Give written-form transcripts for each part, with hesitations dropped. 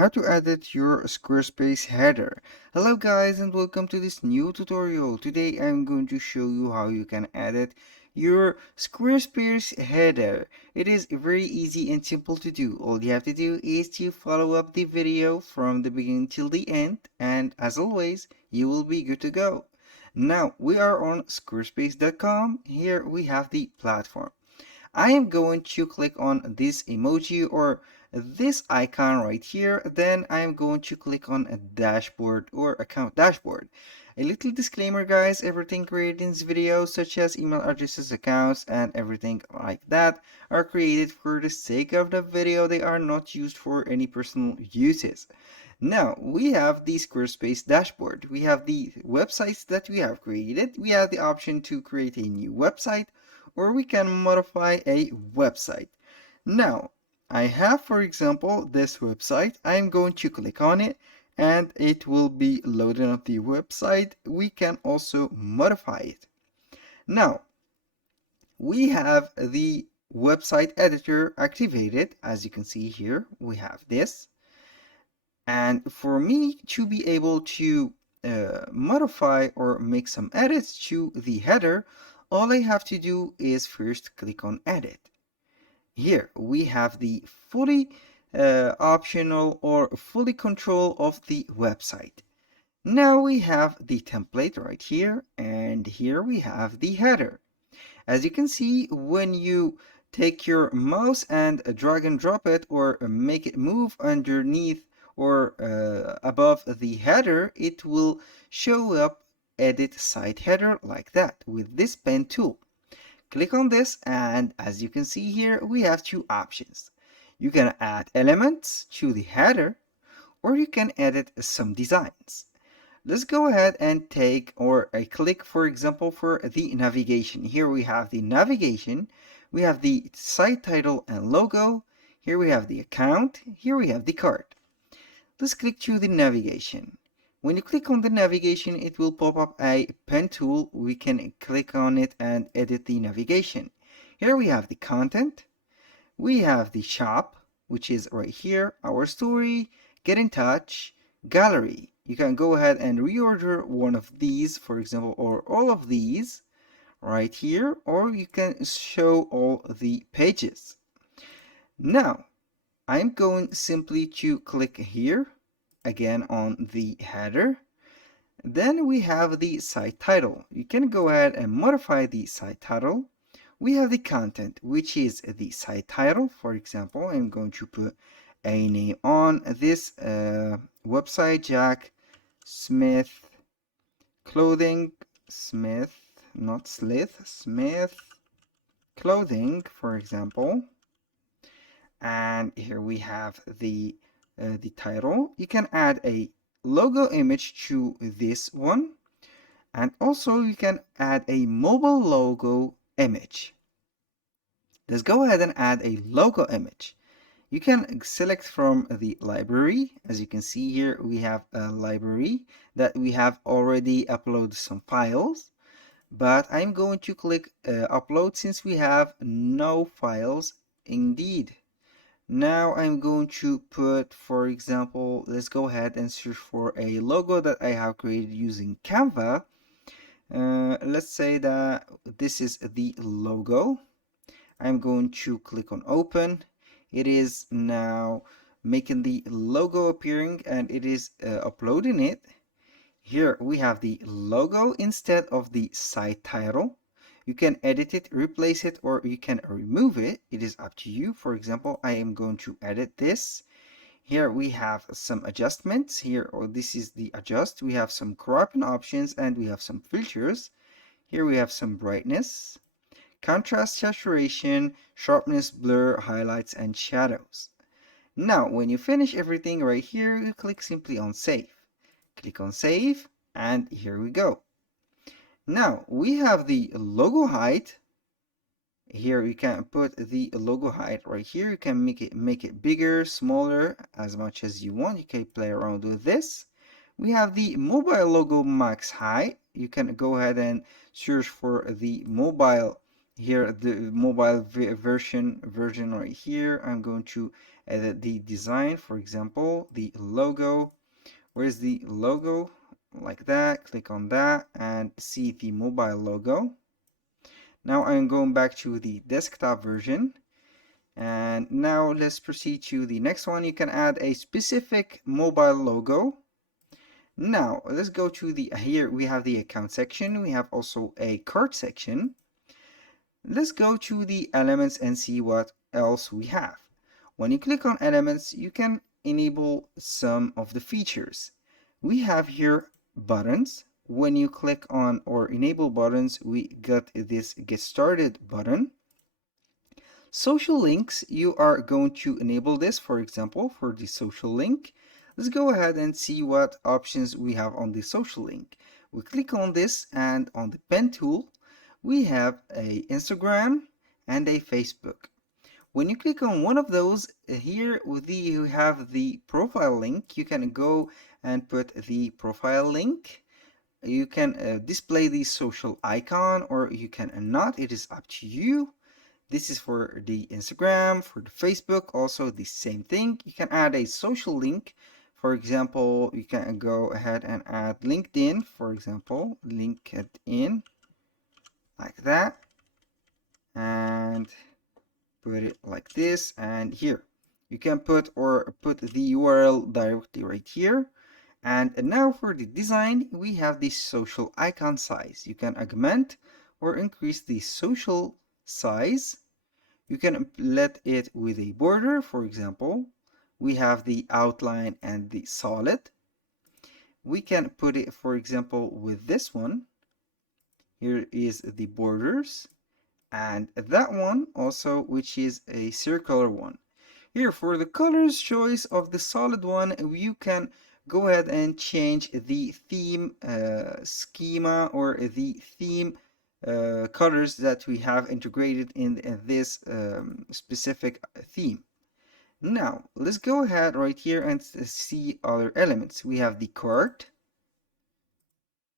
how to edit your Squarespace header. Hello guys and welcome to this new tutorial. Today I'm going to show you how you can edit your Squarespace header. It is very easy and simple to do. All you have to do is to follow up the video from the beginning till the end, and as always you will be good to go. Now we are on squarespace.com. Here we have the platform. I am going to click on this emoji or this icon right here. Then I am going to click on a dashboard or account dashboard. A little disclaimer guys, everything created in this video such as email addresses, accounts and everything like that are created for the sake of the video. They are not used for any personal uses. Now we have the Squarespace dashboard. We have the websites that we have created. We have the option to create a new website, or we can modify a website. Now, I have, for example, this website. I'm going to click on it and it will be loading up the website. We can also modify it. Now, we have the website editor activated. As you can see here, we have this. And for me to be able to modify or make some edits to the header, all I have to do is first click on edit. Here we have the fully optional or fully control of the website. Now we have the template right here, and here we have the header. As you can see, when you take your mouse and drag and drop it or make it move underneath or above the header, it will show up edit site header like that with this pen tool. Click on this, and as you can see here, we have two options. You can add elements to the header, or you can edit some designs. Let's go ahead and take or click, for example, for the navigation. Here we have the navigation, we have the site title and logo, here we have the account, here we have the card. Let's click to the navigation. When you click on the navigation, it will pop up a pen tool. We can click on it and edit the navigation. Here we have the content, we have the shop, which is right here, our story, get in touch, gallery. You can go ahead and reorder one of these, for example, or all of these right here, or you can show all the pages. Now, I'm going simply to click here again on the header. Then we have the site title. You can go ahead and modify the site title. We have the content, which is the site title. For example, I'm going to put a name on this website, Jack Smith Clothing, Smith, not Slith, Smith Clothing, for example. And here we have the title. You can add a logo image to this one, and also you can add a mobile logo image. Let's go ahead and add a logo image. You can select from the library. As you can see here, we have a library that we have already uploaded some files, but I'm going to click upload since we have no files indeed. Now I'm going to put, for example, let's go ahead and search for a logo that I have created using Canva. Let's say that this is the logo. I'm going to click on open. It is now making the logo appearing and it is uploading it. Here we have the logo instead of the site title. You can edit it, replace it, or you can remove it. It is up to you. For example, I am going to edit this. Here we have some adjustments here, or this is the adjust. We have some cropping options and we have some filters. Here we have some brightness, contrast, saturation, sharpness, blur, highlights, and shadows. Now, when you finish everything right here, you click simply on save. Click on save, and here we go. Now we have the logo height. Here you can put the logo height right here. You can make it bigger, smaller, as much as you want. You can play around with this. We have the mobile logo max height. You can go ahead and search for the mobile here, the mobile version right here. I'm going to the design, for example, the logo. Where's the logo? Like that. Click on that and see the mobile logo. Now I'm going back to the desktop version. And now let's proceed to the next one. You can add a specific mobile logo. Now let's go to the, here we have the account section. We have also a cart section. Let's go to the elements and see what else we have. When you click on elements, you can enable some of the features. We have here buttons. When you click on or enable buttons, we got this get started button. Social links, you are going to enable this, for example, for the social link. Let's go ahead and see what options we have on the social link. We click on this, and on the pen tool, we have a Instagram and a Facebook. When you click on one of those, here you have the profile link. You can go and put the profile link. You can display the social icon, or you can not. It is up to you. This is for the Instagram, for the Facebook, also the same thing. You can add a social link. For example, you can go ahead and add LinkedIn, for example, LinkedIn, like that, and put it like this. And here you can put the URL directly right here. And now for the design, we have the social icon size. You can augment or increase the social size. You can let it with a border, for example. We have the outline and the solid. We can put it, for example, with this one. Here is the borders, and that one also, which is a circular one. Here for the colors choice of the solid one, you can go ahead and change the theme schema, or the theme colors that we have integrated in this specific theme. Now let's go ahead right here and see other elements. We have the cart,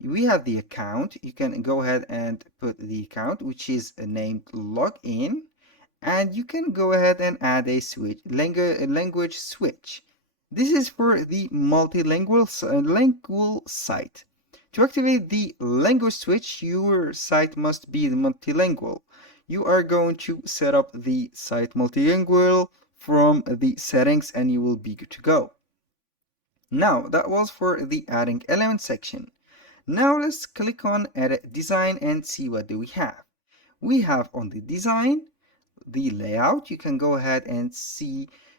we have the account. You can go ahead and put the account, which is named login, and you can go ahead and add a language switch. This is for the multilingual site. To activate the language switch, your site must be multilingual. You are going to set up the site multilingual from the settings, and you will be good to go. Now that was for the adding element section. Now let's click on edit design and see what do we have. We have on the design the layout. You can go ahead and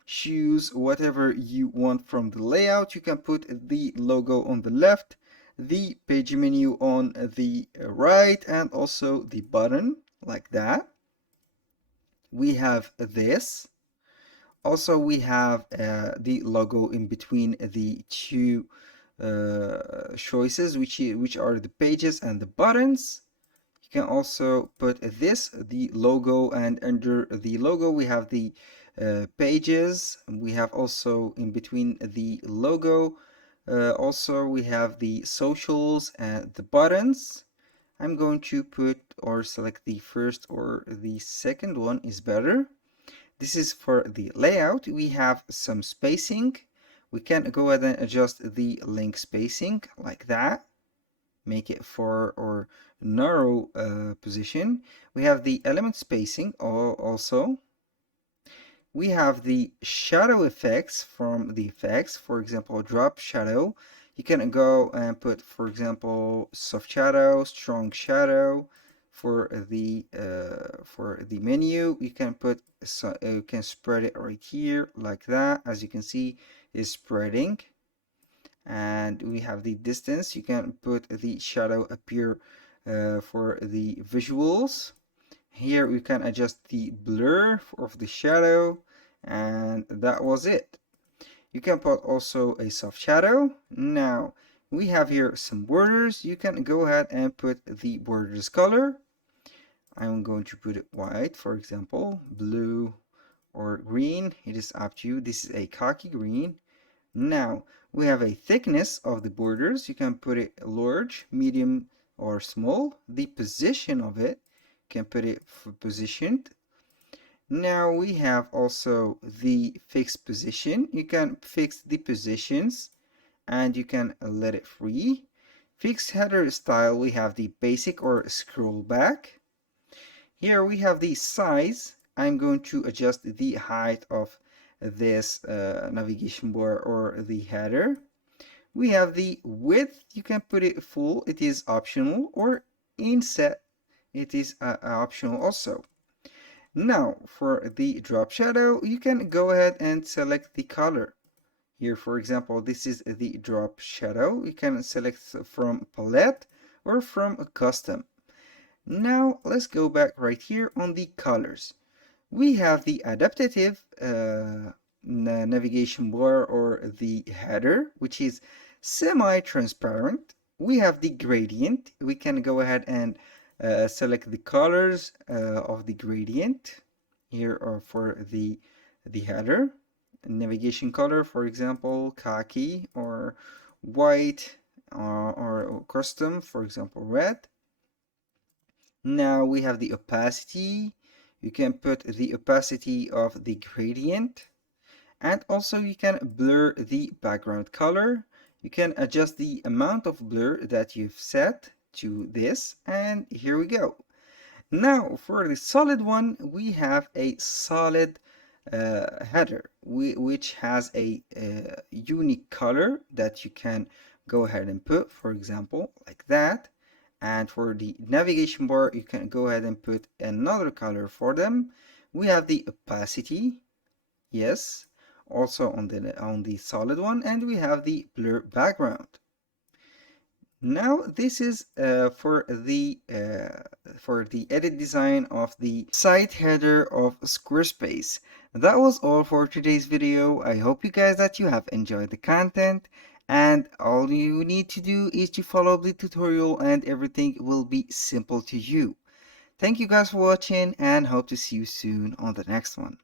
choose whatever you want from the layout. You can put the logo on the left, the page menu on the right, and also the button like that. We have this. Also, we have the logo in between the two choices, which are the pages and the buttons. You can also put the logo, and under the logo we have the pages. We have also in between the logo, also we have the socials and the buttons. I'm going to put or select the first, or the second one is better. This is for the layout. We have some spacing. We can go ahead and adjust the link spacing like that. Make it for or narrow position. We have the element spacing also. We have the shadow effects from the effects. For example, drop shadow. You can go and put, for example, soft shadow, strong shadow. For the menu, you can put, so you can spread it right here like that. As you can see, is spreading. And we have the distance. You can put the shadow appear for the visuals. Here we can adjust the blur of the shadow, and that was it. You can put also a soft shadow. Now we have here some borders. You can go ahead and put the borders color. I'm going to put it white, for example, blue or green. It is up to you. This is a khaki green. Now we have a thickness of the borders. You can put it large, medium, or small. The position of it, you can put it positioned. Now we have also the fixed position. You can fix the positions and you can let it free. Fixed header style, we have the basic or scroll back. Here we have the size. I'm going to adjust the height of this navigation bar or the header. We have the width. You can put it full, it is optional, or inset, it is optional also. Now for the drop shadow, you can go ahead and select the color. Here, for example, this is the drop shadow. You can select from palette or from a custom. Now let's go back right here on the colors. We have the adaptive navigation bar or the header, which is semi-transparent. We have the gradient. We can go ahead and select the colors of the gradient here or for the header. Navigation color, for example, khaki or white or custom, for example, red. Now we have the opacity. You can put the opacity of the gradient, and also you can blur the background color. You can adjust the amount of blur that you've set to this, and here we go. Now for the solid one, we have a solid header which has a unique color that you can go ahead and put, for example, like that. And for the navigation bar, you can go ahead and put another color for them. We have the opacity, yes, also on the solid one, and we have the blur background. Now this is for the edit design of the site header of Squarespace. That was all for today's video. I hope you guys that you have enjoyed the content, and all you need to do is to follow the tutorial and everything will be simple to you. Thank you guys for watching and hope to see you soon on the next one.